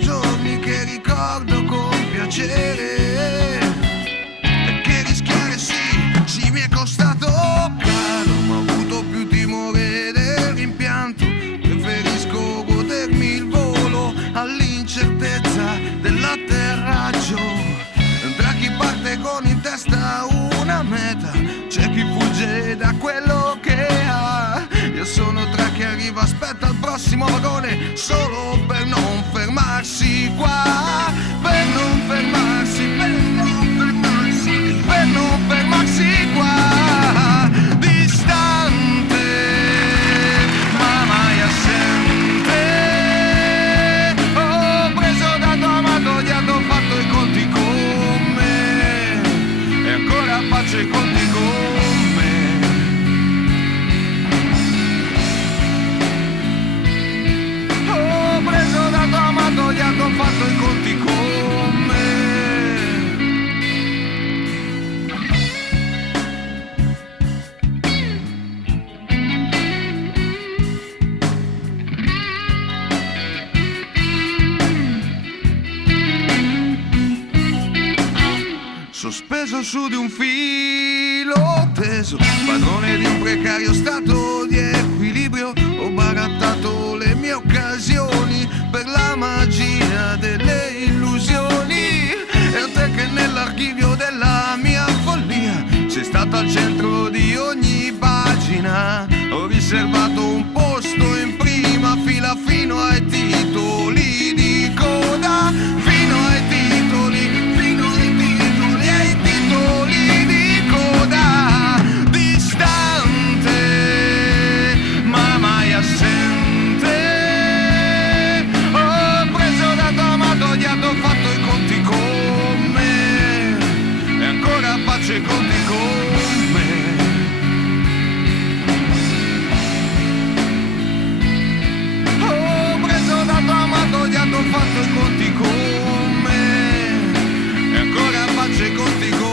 Giorni che ricordo con piacere e che rischiare sì mi è costato caro, ma ho avuto più timore del rimpianto. Preferisco godermi il volo all'incertezza dell'atterraggio. Tra chi parte con in testa una meta, c'è chi fugge da quello che ha. Io sono tra chi arriva, aspetta il prossimo vagone solo per non fermarsi qua, per non fermarsi, per non fermarsi, per non fermarsi qua. Distante, ma mai assente. Ho preso da tua amato, gli hanno fatto i conti con me e ancora faccio i conti con me. Gli hanno fatto i conti con me. Sospeso su di un filo teso, padrone di un precario stato di equilibrio, ho barattato le mie occasioni per la magia delle illusioni. E te che nell'archivio della mia follia sei stata al centro di ogni pagina. Ho riservato un posto in prima fila fino ai titoli di coda, fino ai titoli, fino ai titoli, ai titoli di coda. Distante, ma mai assente. Ho preso da tua amato, gli hanno fatto i conti con me e ancora faccio i conti con me. Ho preso da tua amato, gli hanno fatto i conti con me e ancora faccio i conti con me.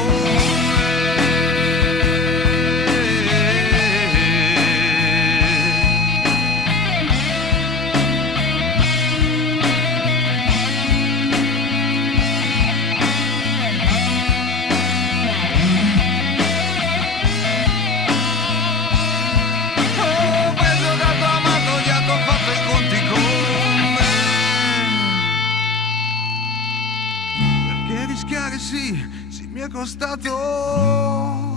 Rischiare sì mi è costato